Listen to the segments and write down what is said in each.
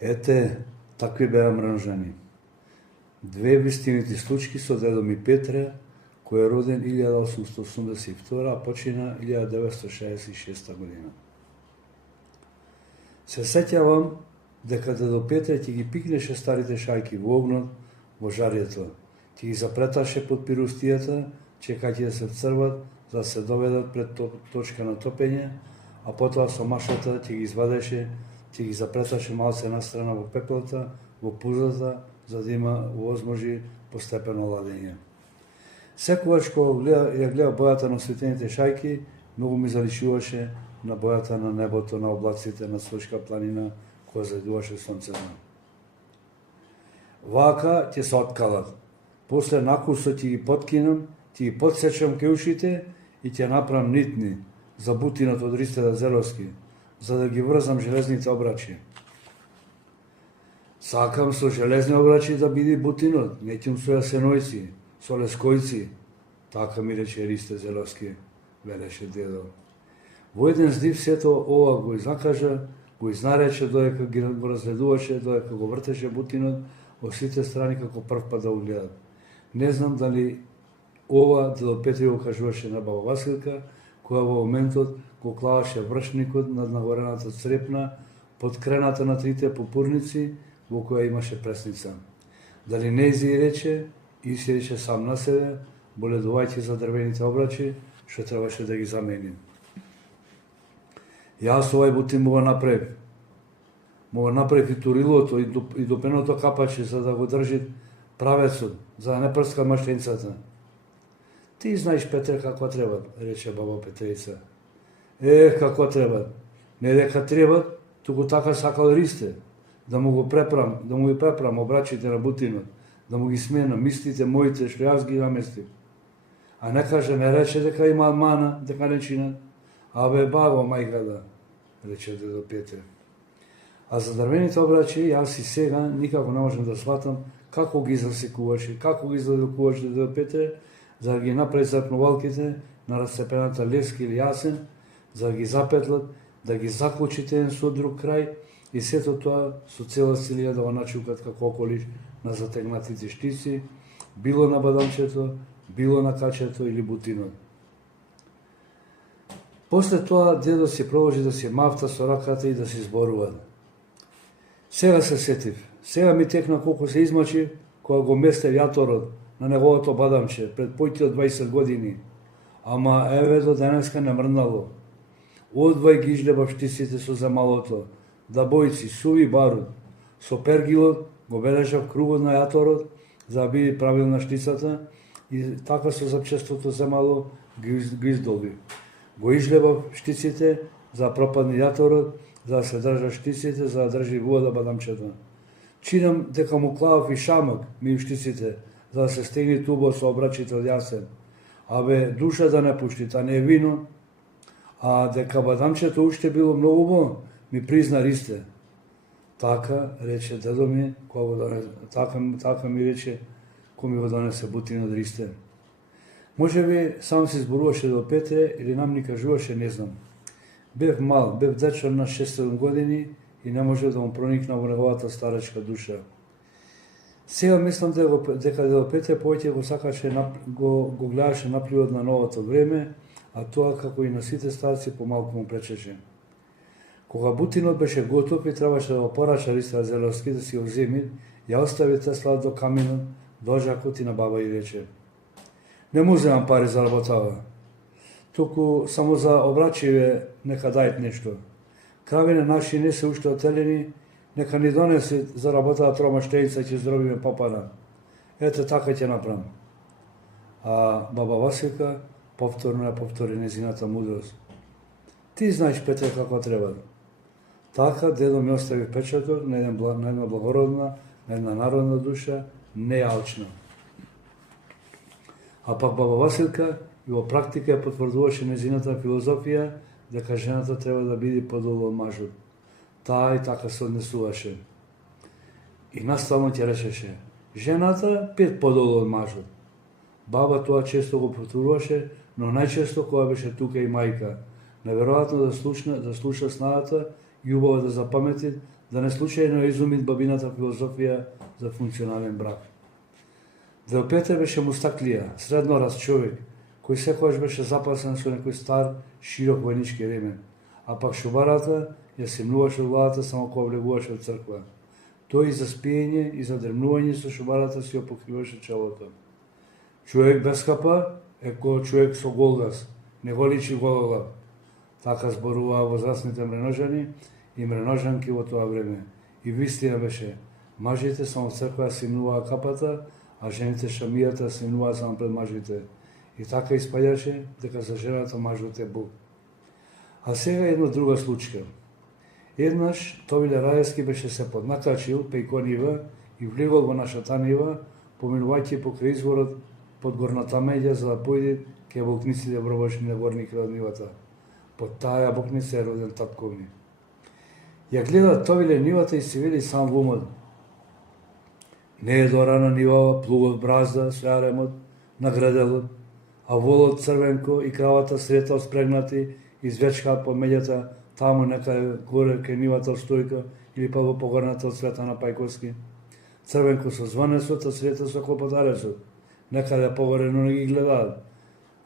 Ете, такви беа мрнжани. Две вистинити случки со дедо ми Петре, кој е роден 1882, а почина 1966 година. Се сеќавам дека дедо Петре ќе ги пикнеше старите шајки во огнот, во жарјето, ќе ги запреташе под пирустијата, чекајќи да се вцрват, за да се доведат пред точка на топење, а потоа со машата ќе ги извадеше, ќе ги запреташе малце настрана во пеплата, во пузата, за да има возможи постепено ладење. Секогаш кога ја гледа бојата на светените шајки, многу ми заличуваше на бојата на небото, на облаците, на Свочка планина, која зајдуваше сонцето. Вака ќе се откалат. После накусот ќе ги подкинам, ќе ги подсечам кеушите и ќе направам нитни за бутинот од Ристеда Зеловски, за да ги врзам железните обрачи. Сакам со железни обрачи да биде бутинот, неќам со јасенојци, со лескојци, така ми рече Ристе Зеловски, велеше дедо. Во еден здив сето ова го закажа, го изнарече, додека го разгледуваше, додека го вртеше бутинот во сите страни како прв пат да го гледат. Не знам дали ова дедо Петре го кажуваше на баба Василка, која во моментот го клаваше вршникот над нагорената црепна, под крената на трите попурници, во која имаше пресница. Дали не си рече, и си рече сам на себе, боледувајќи за дрвените обрачи, што требаше да ги замени. Јас овај бутин му го направив. Му го направив и турилото, и допеното капаче, за да го држи правецот, за да не прска маштенцата. Ти знаеш, Петре, како треба, рече баба Петрица. Како треба. Не дека треба, туку така сакал Ристе, да му го препрам, да му ги препрам обрачите на бутинот, да му ги сменам мислите моите, што јас ги наместив. А не каже, не рече дека има мана, дека не чина. Абе, баба, мајката, рече дедо Петре. А за дрвените обрачи, јас и сега никако не можам да сватам како ги засекуваше, како ги задокуваше дедо Петре, за да ги направи запнувалките на расцепената лески или јасен, за да ги запетлат, да ги заклучите еден со друг крај и сето тоа со цела силија да го начукат како околиш на затегнатите штици, било на бадамчето, било на качето или бутинот. После тоа дедо си продолжи да си мафта со раката и да си зборува. Сега се сетив, сега ми текна колку се измачи кога го местев јаторот на неговото бадамче пред појти од 20 години, ама еве до денеска не мрнало. Одвај ги излебав штиците со земалото, да бојци, суви барут, со пергилот го бележав кругот на јаторот, за да биде правилна штицата и така со запчеството земало ги издолби. Го излебав штиците за да пропадне јаторот, за да се држа штиците, за да држи вода бадамчето. Чинам дека му клавав и шамак ми штиците, за да се стегни тубо со обрачите од јасен. Абе, душа да не пушти, та не е вино. А дека бадамчето уште било многу бо, ми призна Ристе. Така рече дедо ми, така ми рече кој ми го донесе бутин од Ристе. Може би сам се зборуваше до Петре или нам ни кажуваше, не знам. Бев мал, бев дечо на 6-7 години и не може да му проникна во неговата старечка душа. Сега мислам дека дедо Петре повеќе го сакаше, го гледаше напливот на новото време, а тоа како и на сите старци помалку му пречеше. Кога бутинот беше готов и требаше да го порача Ристе Зеловски да си го земи, ја остави Тесла до каминот, до жакот и на баба и рече: не му земам пари за работава, туку само за обрачиве нека дајат нешто. Кравине наши не се уште отелени, нека ни донесе за работава тромаштеница, ќе здробиме попана. Ете така ќе направам. А баба Василка повторно ја повтори незината мудрост. Ти знаеш, Петре, како треба. Така дедо ми остави печатот на една благородна, на една народна душа, неалчна. А пак баба Василка и во практика ја потврдуваше незината филозофија дека жената треба да биде подолу од мажот. Таа и така се однесуваше. И наставно ќе речеше: жената 5 подолу од мажот. Баба тоа често го повторуваше, но најчесто кога беше тука и мајка. Неверојатно да слуша снадата и убаво да запамети, да не случајно изумит бабината филозофија за функционален брак. Дел Петре беше мустаклија, среднорас човек, кој секогаш беше запасен со некој стар, широк војнички ремен, а пак шубарата ја семнуваше од главата само кога влегуваше од црква. Тој и за спиење и за дремнување со шубарата си ја покриваше челото. Човек без капа е кој човек со голгас, не го личи гологлав. Така зборуваа возрастните мреножани и мреножанки во тоа време. И вистина беше, мажите само црква симнуваа капата, а жените шамијата симнуваа само пред мажите. И така испаѓаше дека за жената мажот е Бог. А сега една друга случка. Еднаш Товиле Раевски беше се поднакачил пејко нива и влегол во нашата нива, поминувајќи покрај изворот под горната меѓа за да појде ке бокниците вробашни на горники од нивата. Под таа бокница е роден татков ми. Ја гледа Товиле нивата и се вели сам во умот. Не е дорана нивава, плугот бразда, свјаремот, награделот, а волот црвенко и кравата срета спрегнати извечкаат по меѓата, таму некаде горе кај нивата стојка или па во погорната од света на Пајковски. Црвенко со звонецот, а срета со клопотарецот. Некаде погоре, но не ги гледаат.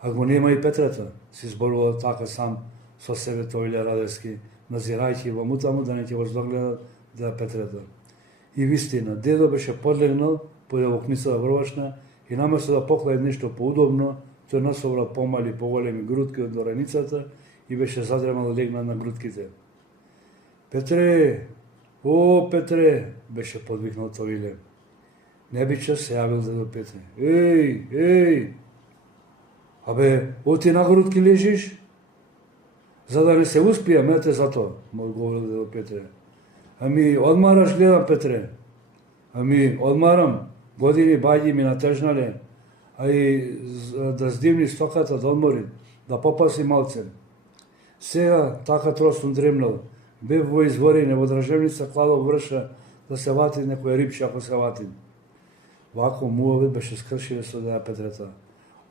А го нема и Петрета, си зборувал така сам со себе Товиле Раевски, назирајќи во мутаму да не ќе возгледат да е Петрета. И вистина, дедо беше подлегнал по јавокница врвачна и наместо да покладе нешто поудобно, тој насобра помали поголеми грудки од дореницата и беше задремал легнат на грудките. Петре, о Петре, беше подвикнал Товиле. Не бича се јавил дедо Петре. Еј, абе, оти на грудки лежиш? За да не се успија, мете за тоа, му одговорил дедо Петре. Ами, одмараш, гледам, Петре. Ами, одмарам, години бајди ми натежнале, а и да здивни стоката да одмори, да попаси малце. Сега, така тросун дремнал, бев во изворење, во дражевница кладов врша, да се вати некој рибче, ако се вати. Вако муаве беше скршиле со деја Петрета.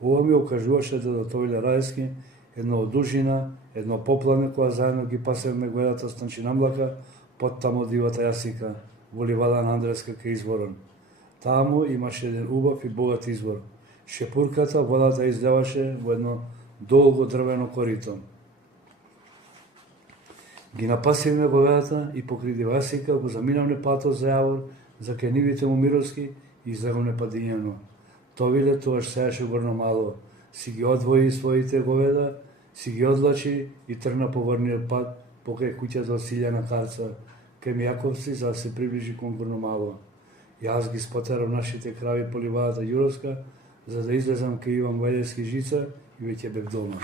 Ова ми окажуваше дедо Товиле Раевски, едно од дужина, едно поплане која заедно ги пасевме го едата станчина млака, под тамо дивата јасика, во ливада на Андреска кај изворон. Таму имаше еден убав и богат извор. Шепурката, водата излеваше во едно долго дрвено корито. Ги напасивме говедата и покри дива јасика го заминавме патот за јавор, за кај нивите му Мировски и излегавме падињано. Товиле тоаш сееше горно мало, си ги одвои своите говеда, си ги одлачи и тргна по горниот пат покрај куќата од Силјана Карца, кај Мијаковци, за да се приближи кон горно мало. Јас ги спотерав нашите крави по ливадата Јуровска, за да излезам кај Иван Вајдевски жица и веќе бев дома.